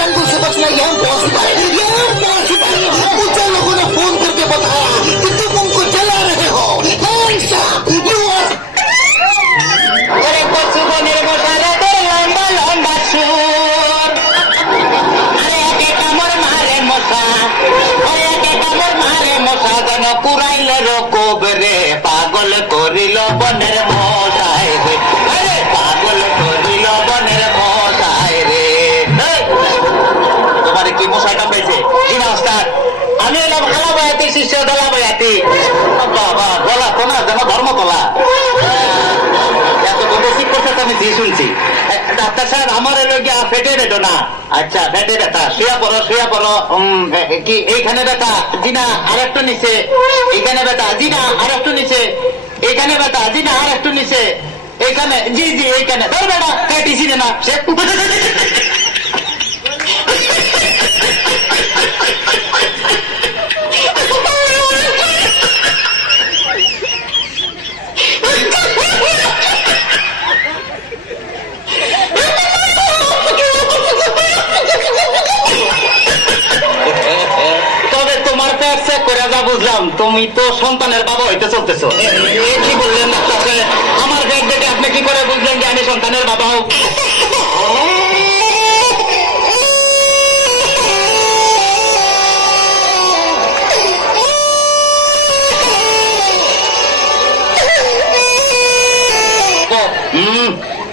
जंगल से बचना ये इम्पॉसिबल है, ये इम्पॉसिबल। मुझे लोगों ने फोन करके बताया कि तुम उनको जला रहे हो। You are ওরে কচু বনের মশারে তোর লম্বা লম্বা সুর, আরে একে কামড় মারে মশা, ওরে একে কামড় মারে মশা, যেন কুড়াইলে রকব রে, পাগল করিল বনের মশায় রে, আরে পাগল করিল বনের মশায় রে। তোমারে কি মশাই কামড়াইছে? জি না ওস্তাদ, আমি এলাম খালা বয়াতি, শিষ্য দলা বয়াতি। বাবা গলা তো না যেন ধর্মতলা, আমি দিয়ে শুনছি। ডাক্তার সাহেব আমার পেটে বেদনা। আচ্ছা পেটে ব্যথা, শুয়া পড়ো শুয়া পড়ো। কি এইখানে ব্যথা? জি না আর একটু নিচে। এইখানে ব্যথা? জি না আর একটু নিচে। এইখানে ব্যথা? জি না আর একটু নিচে। এইখানে? জি জি এইখানে। ধর বেটা কেটিছি না সে। বুঝলাম তুমি তো সন্তানের বাবা হইতে চলতেছো। কি বললেন ডাক্তার? আমার ব্যাগ দেখে আপনি কি করে বুঝলেন যে আমি সন্তানের বাবা হোক?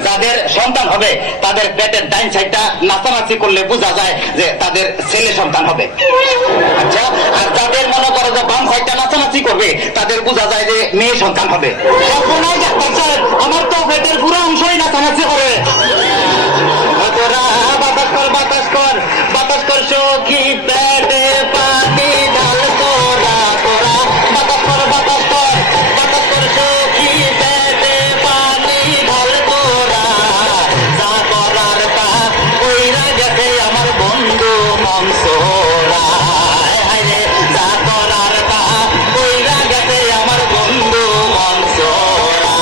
যাদের সন্তান হবে তাদের পেটের ডাইন সাইডটা নাচানাচি করলে বোঝা যায় যে তাদের ছেলে সন্তান হবে। আচ্ছা, আর যাদের মনে করো যে বাম সাইডটা নাচানাচি করবে তাদের বোঝা যায় যে মেয়ে সন্তান হবে। ডাক্তার সাহেব আমার তো পেটের পুরো অংশই নাচানাচি করে। বাতাস কর বাতাস কর বাতাস কর সখী পেটে পানি ঢাল তোরা তোরা, বাতাস কর বাতাস কর বাতাস কর সখী পেটে পানি ঢাল তোরা, যা করার তা কইরা গেছে আমার বন্ধু মনসুরা, যা করার তা কইরা গেছে আমার বন্ধু মনসুরা।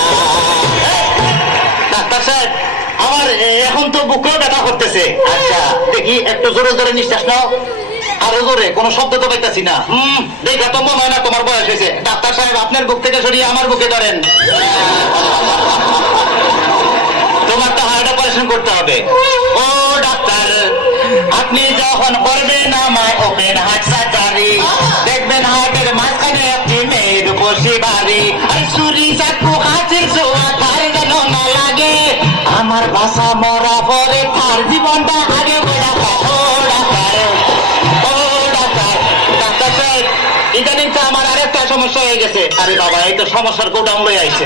ডাক্তার সাহেব আমার এখন তো বুকেও ব্যথা করতেছে। আচ্ছা দেখি একটু জোরে জোরে নিঃশ্বাস নাও, আরো জোরে, কোনো শব্দ তো পাইতেছি না। দেখা তো মনে হয় না তোমার বয়স হয়েছে। ডাক্তার সাহেব আপনার বুক থেকে সরিয়ে আমার বুকে ধরেন। তোমার তো হার্ট অপারেশন করতে হবে। ও ডাক্তার, আপনি যখন করবেন আমায় ওপেন হার্ট সার্জারি, দেখবেন হার্টের মাঝখানে একটি মেয়ের বসে বাড়ি, আর ছুরি চাকু কাছের ছোঁয়া তার যেন না লাগে, আমার বাসা মরা পরে তার জীবনটা আগে বেড়া। ও ডাক্তার, ও ডাক্তার, ডাক্তার সাহেব ইদানিং তো আমার আরেকটা সমস্যা হয়ে গেছে। আরে বাবা এই তো সমস্যার গোডাউন লয়ে আইছে।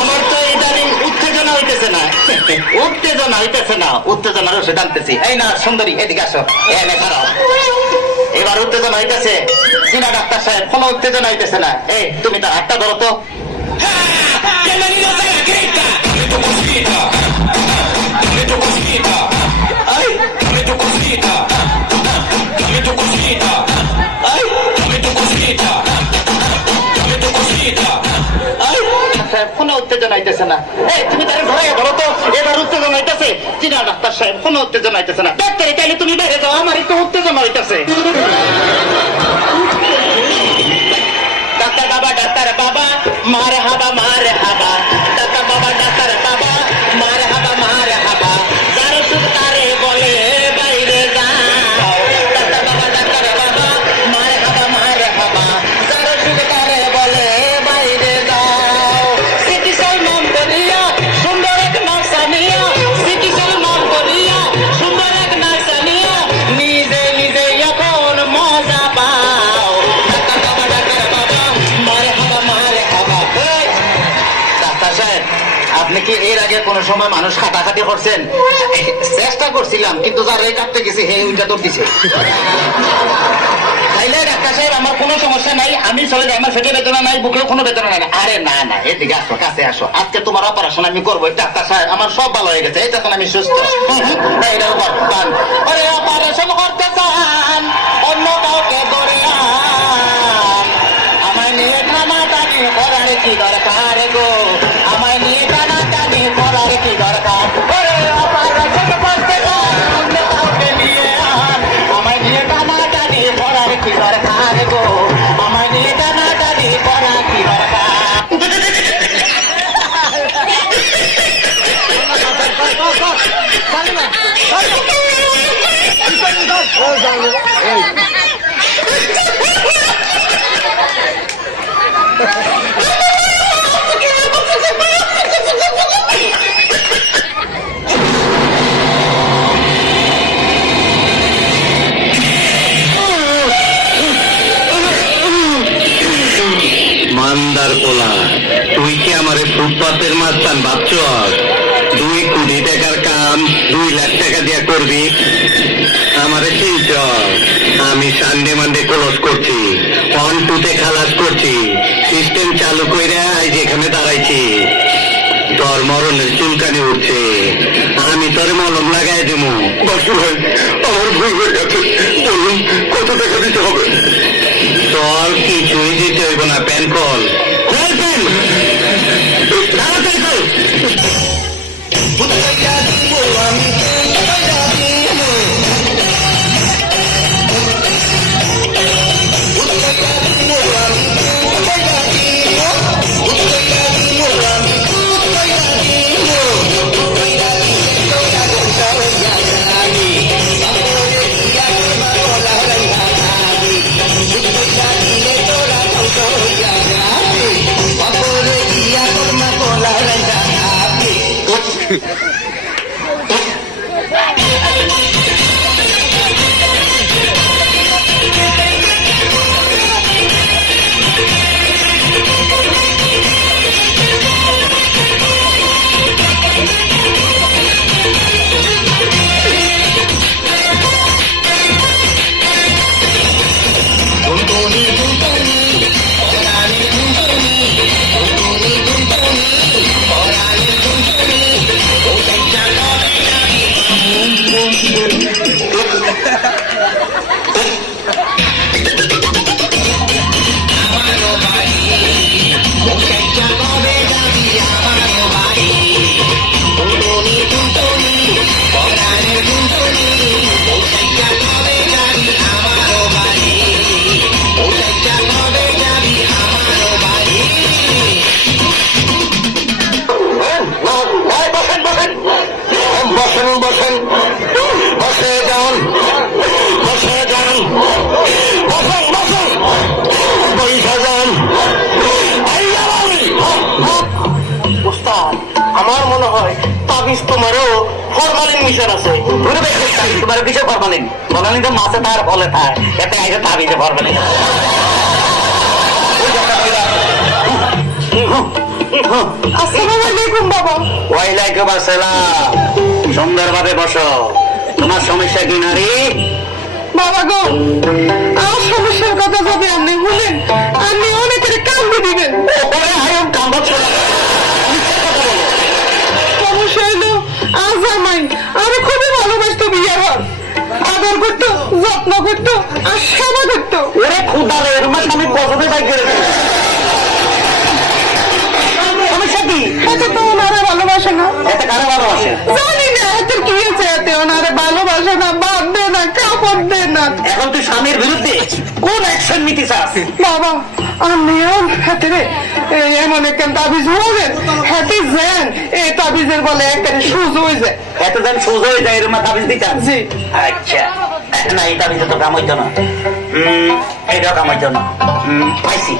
আমার তো ইদানিং উত্তেজনা হইতেছে না, উত্তেজনা হইতেছে না, উত্তেজনার ওষুধ আনতেছি। এই না সুন্দরী এদিকে আসো, এনে খারাপ এবার উত্তেজনা হইতেছে। কিনা ডাক্তার সাহেব কোনো উত্তেজনা হইতেছে না। এই তুমি তার হাতটা ধরো তো। কোনো উত্তেজনা হইতেছে না। এই তুমি তার ধরে ধরো তো, এবার উত্তেজনা হইতেছে। চিনা ডাক্তার সাহেব কোনো উত্তেজনা হইতেছে না। ডাক্তার তাইলে তুমি বেড়ে যাও, আমার একটু উত্তেজনা হইতেছে। ডাক্তার বাবা ডাক্তার বাবা মার হাবা মার হাবা, ডাক্তার বাবা ডাক্তার বাবা মার হাবা মার হাবা, যার ওষুধ তারে বলে বাইরে যাও। ডাক্তার বাবা ডাক্তার বাবা মার হাবা মার হাবা, যার ওষুধ তারে বলে বাইরে যাও। চিকিৎসার নাম করিয়া সুন্দর এক নার্সানিয়া, চিকিৎসার নাম করিয়া সুন্দর এক নার্সানিয়া, নিজে নিজে এখন মজা পাও। ডাক্তার বাবা ডাক্তার বাবা মার হাবা মার হাবা। ডাক্তার সাহেব আপনি কি এর আগে কোন সময় মানুষ খাটাখাটি করছেন? চেষ্টা করছিলাম কিন্তু যারা কাটতে গেছে হে উইটা তো দিছে। তাইলে ডাক্তার সাহেব আমার কোনো সমস্যা নাই, আমি চলে যাই, আমার পেটে বেদনা নাই, বুকেও কোনো বেদনা নাই। আরে না না এদিকে আসো, কাছে আসো, আজকে তোমার অপারেশন আমি করবো। ডাক্তার সাহেব আমার সব ভালো হয়ে গেছে, এটা আমি সুস্থ। অপারেশন করতে চান অন্য কাউকে ধরে আন, আমায় নিয়ে টানাটানি করার কি দরকার গো, আমায় নিয়ে টানাটানি করার কি দরকার? অপারেশন করতে চান মান্দার পোলা, তুই কি আমারে ফুটপাতের মাস্তান ভাবছ? 2 কোটি টাকার কাম 2 লাখ টাকা দিয়া করবি? আমারে চিনছ? আমি সানডে মানডে ক্লোজ করছি, 1-2 খালাস করছি, সিস্টেম চালু কইরা আজ এখানে দাঁড়াইছি। তোর মরণের চুলকানি উঠছে, আমি তোরে মলম লাগাই দেবো। বাসু ভাই, আমার ভুল হয়ে গেছে, বলুন কত টাকা দিতে হবে? তোর কিছুই দিতে হইব না, প্যান কল আমার মনে হয় তাবিজ তোমারও ফরমালিন মিশন আছে। তোমার কিছু ফরমালিন ফরমালিন তো মাছে তার ফলে খায়, এতে আইসে তাবিজে ফরমালিন। আসসালামু আলাইকুম বাবা। ওয়ালাইকুম আসসালাম। সুন্দরভাবে বসো। তোমার সমস্যা কি নারী? বাবা গো, আমার সমস্যার কথা যদি আপনি বলেন, আপনি অনেকের কান্দে দিবেন। সমস্যা হলো আজ আমাই আমি খুবই ভালোবাসতো, বিয়ে হওয়ার আদর করতো, যত্ন করতো আর সেবা করতো। ওরে খুদা রে, তোমার স্বামী পছন্দের বাইক করে সমস্যা কি? এতে তো ওনারে ভালোবাসে না। এতে কারে ভালোবাসে? জানি না এতে কি হয়েছে, এতে ওনারে ভালোবাসে না, বাদ দে না, কাপড় দে না। এখন তুই স্বামীর বিরুদ্ধে কোন অ্যাকশন নিতে চাস? বাবা আমি হাতে রে এমন একটা তাবিজ হবেন, হাতে যান এই তাবিজের বলে একটা সুজ হয়ে যায়। এত যেন সোজা হয়ে যায় এরকম তাবিজ দিতাম? জি। আচ্ছা, না এই তাবিজে তো কাম হইতো না, এইটাও কাম হইতো না। পাইছি।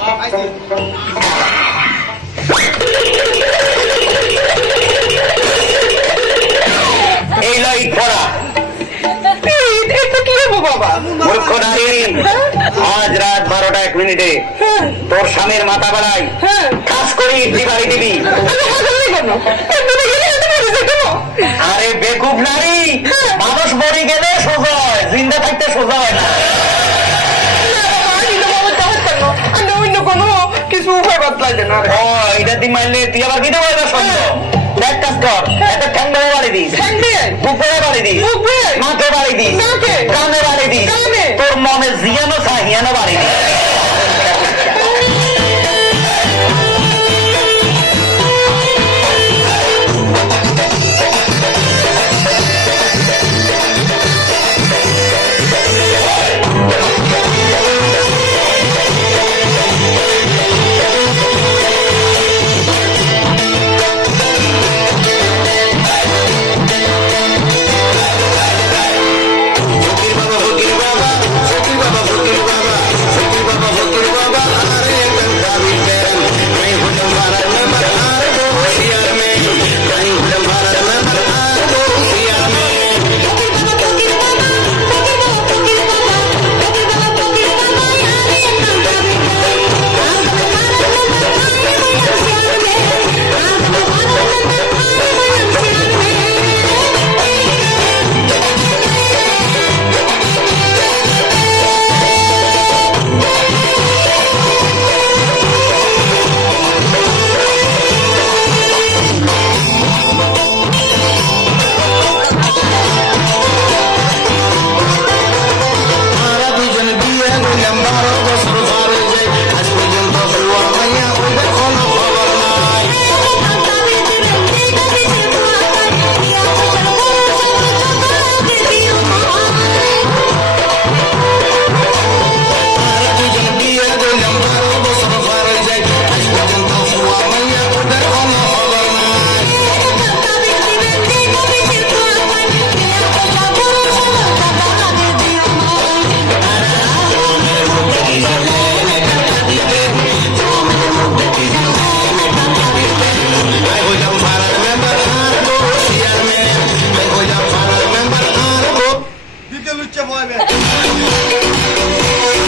এই লই পড়া। এটা কি হবো বাবা? মূর্খ নারী, আজ রাত 12টা 1 মিনিটে হ্যাঁ তোর স্বামীর মাথা বাড়াই হ্যাঁ, কাজ করি দিবাড়ি দিবি। আমি হাজার কেন এমনি গেলে এত বেড়ে কেন? আরে বেকুব নারী, মানুষ মরে গেলে সোজা হয়, জিন্দা থাকতে সোজা হয় না। অন্য কোনো কিছু উপায় বাতলাইছে না। ও এটা দি মারলে তুই আবার বিধে বলবে শুনবো। দেখ কাজ কর, একটা ঠ্যাঙ্গা বাড়ি দিস, বুকে বাড়ি দিস, মাথে বাড়ি দিস, কানে বাড়ি দিস, তোর মনে জিয়ানো চাহিয়ানো বাড়ি দিস।